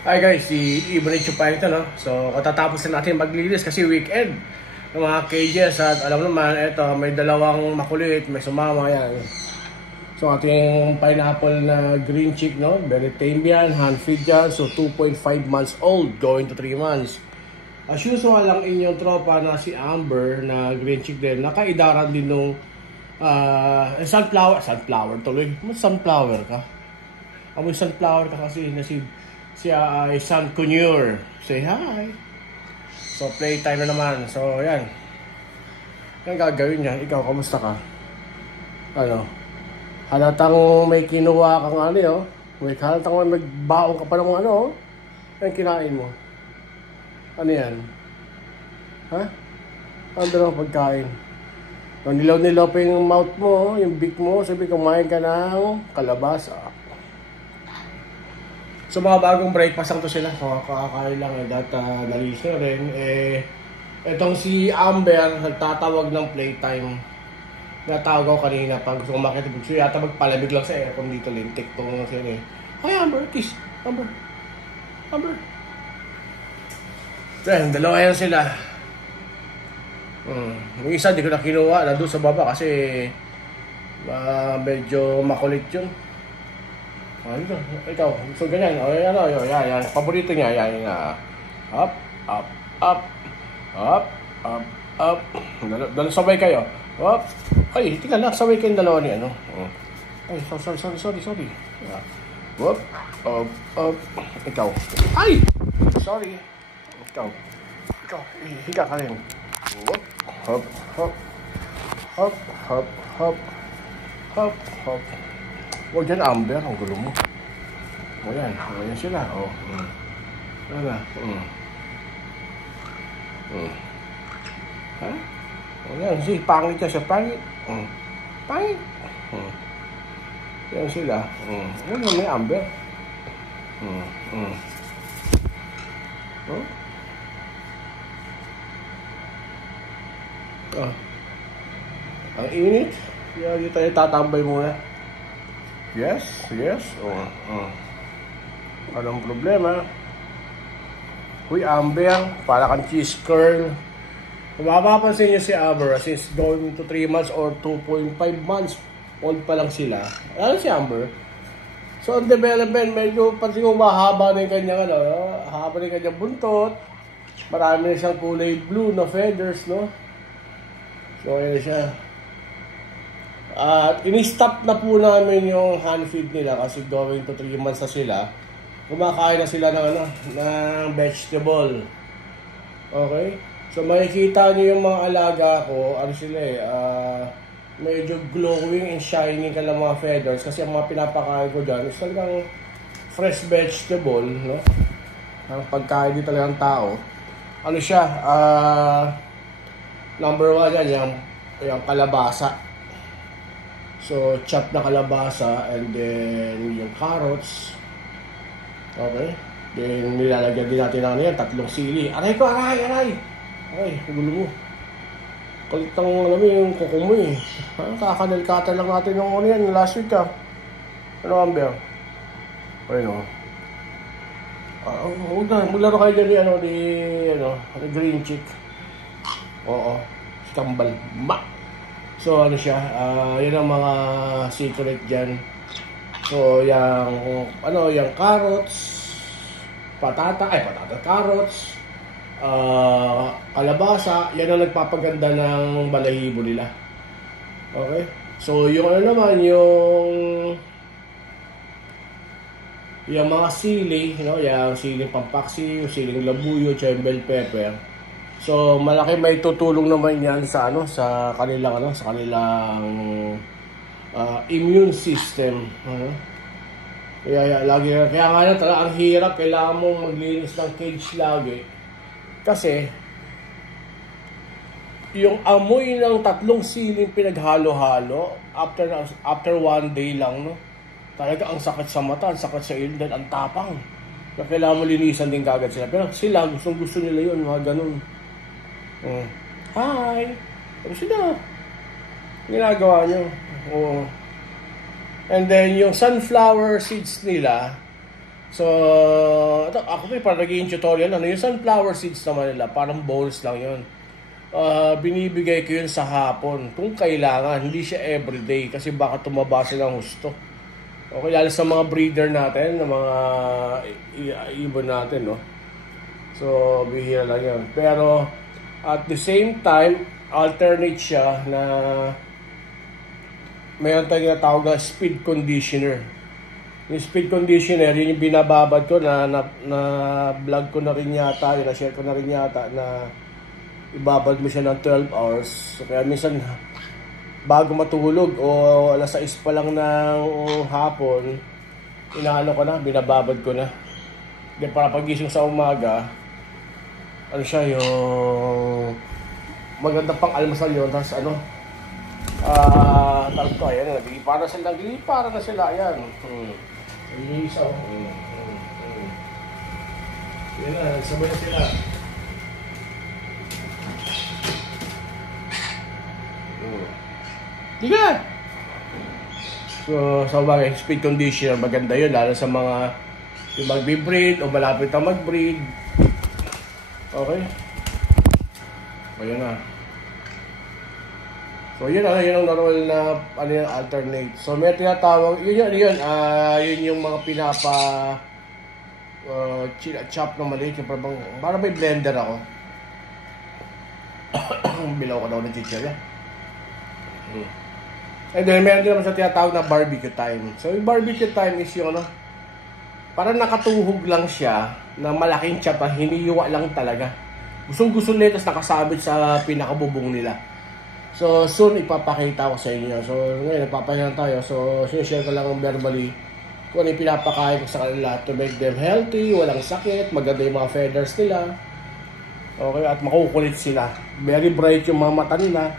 Hi guys, si Ibonich pa ito, no? So, katatapos na natin maglinis kasi weekend ng mga cages. At alam naman, ito, may dalawang makulit, may sumama yan. So, ating pineapple na green chick, no? Very tame yan, hand feed yan. So, 2.5 months old, going to 3 months. As usual, ang inyong tropa na si Amber na green chick din, nakaidaran din nung sunflower tuloy. Sunflower ka? Amoy sunflower ka kasi na siya ay Sun Conure. Say hi. So, playtime na naman. So, yan. Yan gagawin niya. Ikaw, kamusta ka? Ano? Halatang may kinuha kang ano, oh. Halatang may magbaong ka pa ng ano, oh. Yan kinain mo. Ano yan? Ha? Ano daw pagkain? Nilaw-nilaw pa yung mouth mo, yung beak mo. Sabi, kumain ka ng kalabasa. So mga bagong breakfast lang to sila. Kakakain lang at nalis na rin. Itong si Amber nagtatawag ng playtime. Natawag ako kanina pag sumakit. So yata magpalamig lang sa aircon dito. Lintik tong sila eh. Hi Amber, kiss. Amber. Then, dalawa yan sila. Yung isa di ko na kinuha. Nandun sa baba kasi medyo makulit yun. Ikaw, so ganyan, yan, paborito niya, yan, up, sabay kayo, up, ay, tingnan lang, sabay kayong dalawa ni, ay, sorry, up, ikaw, ay, sorry, ikaw, higa ka rin, hop, huwag dyan, Amber, ang gulo mo. O yan sila, o. Ano na? Ha? O yan, pangit siya, pangit. Pangit. Yan sila. Yan may Amber. Ang init. Yan, dito tayo tatambay muna. Yes. Anong problema? Huy, Amber, para kang cheese curl. Kung mapapansin nyo si Amber, since going to 3 months or 2.5 months old pa lang sila. Ano si Amber? So, on development, medyo pansin ko mahaba na yung kanyang, haba na yung kanyang buntot. Marami na siyang kulay blue na feathers, no? So, ayan siya. At in-stop na po namin yung hand feed nila kasi going to 3 months na sila. Kumakain na sila ng vegetable. Okay? So makikita niyo yung mga alaga ko, sila medyo glowing and shining ka lang mga feathers kasi ang mga pinapakain ko dyan is talagang fresh vegetable, no? Ang pagkain din talagang tao. Ano siya? Number 1 yan, yung kalabasa. So, chop na kalabasa and then yung carrots. Okay? Then, nilalagyan din natin ng 3 sili. Aray ko, aray! Aray, gulo mo. Kalitang, alam mo yung kuko mo eh. Kakanalkatan lang natin yung yan, last week ah. Ano, Amber? Ayun o. Maglaro kayo dyan ni green chick. Oo. Kambal. So ano siya, yun ang mga secret dyan. So yung carrots, carrots, kalabasa, yan ang nagpapaganda ng balahibo nila. Okay? So yung naman, yung mga sili, yung siling pampaksi, yung siling labuyo, yung bell pepper. So malaki may tutulong naman yan sa kanilang immune system. Kaya nga talaga ang hirap, kailangan mong maglinis ng cage lagi. Kasi yung amoy ng 3 siling pinaghalo-halo after 1 day lang, no? Talaga ang sakit sa mata, ang sakit sa ilong, ang tapang. Kaya kailangan mo linisan din kagad sila. Pero sila gusto nila yun, mga ganun. Hi! Ano sila? Ginagawa nyo? And then, yung sunflower seeds nila, So, ito, ako parang naging tutorial. Yung sunflower seeds naman nila, parang bonus lang yun. Binibigay ko yun sa hapon kung kailangan, hindi siya everyday kasi baka tumaba silang husto. Okay, lalo sa mga breeder natin, ng mga ibon natin, no? So, bihira lang yun. Pero, at the same time, alternate siya na mayroon tayong tinatawag na speed conditioner. Yung speed conditioner, yun yung binababad ko na vlog ko na rin yata, yun na-share ko na rin yata na ibabad mo siya ng 12 hours. So, kaya minsan, bago matulog o alas 6 pa lang ng hapon, inaano ko na, binababad ko na. Then para pagising sa umaga, ano siya, yung maganda pang almasal yun. Tapos ano, tawag ko, ayan, naglilipara na sila, ayan. Yung isa, yan na, nagsabay na sila. Tiga! So, sa bagay, speed conditioner, maganda yun, lalo sa mga yung mag-breed o malapit na mag-breed. Okay? So, yun na. So, yun ang normal na ano yung alternate. So, may tinatawag, yun yung mga pinapa chop na maliit. Yung para may blender ako. Bilaw ko daw ng chichirya. And then, meron din naman sa tinatawag na barbecue time. So, yung barbecue time is yung ano, parang nakatuhog lang siya na malaking chop, hinihiwa lang talaga. Gustong-gusto nila, tapos nakasabit sa pinakabubong nila. So, soon ipapakita ko sa inyo. So, ngayon, nagpapahinga tayo. So, sinishare ko lang verbally kung ano yung pinapakain ko sa kanila to make them healthy, walang sakit, maganda yung mga feathers nila. Okay, at makukulit sila. Very bright yung mga mata nila.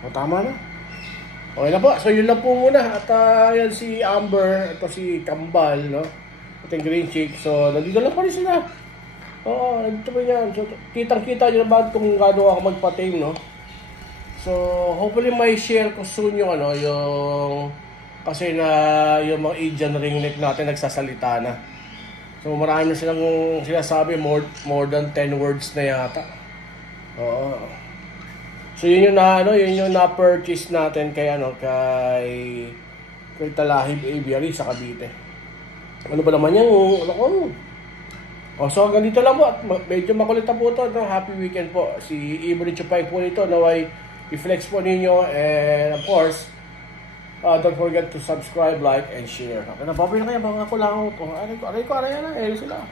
O, tama na. Okay na po. So, yun lang po muna. At yan si Amber, ito si Kambal, no? At yung green chick. So, nandito lang pa rin sila. Oo, nandito pa yan. So, kitang-kita nyo naman kung gano'n ako magpa-tame, no? So, hopefully may share ko soon yung ano, yung kasi na yung mga Asian ringneck natin nagsasalita na. So, marami na silang sinasabi, more than 10 words na yata. Oo. So, yun yung na-purchase natin kay Talahib Aviary sa Cavite. Ano ba naman yan? So, hanggang dito lang po. Medyo makulit na po ito. No? Happy weekend po. Si Ivory Chupay po nito. Naway i-flex po ninyo. And of course, don't forget to subscribe, like, and share. Okay na, babay na kayo mga kulangot. Aray ko, sila.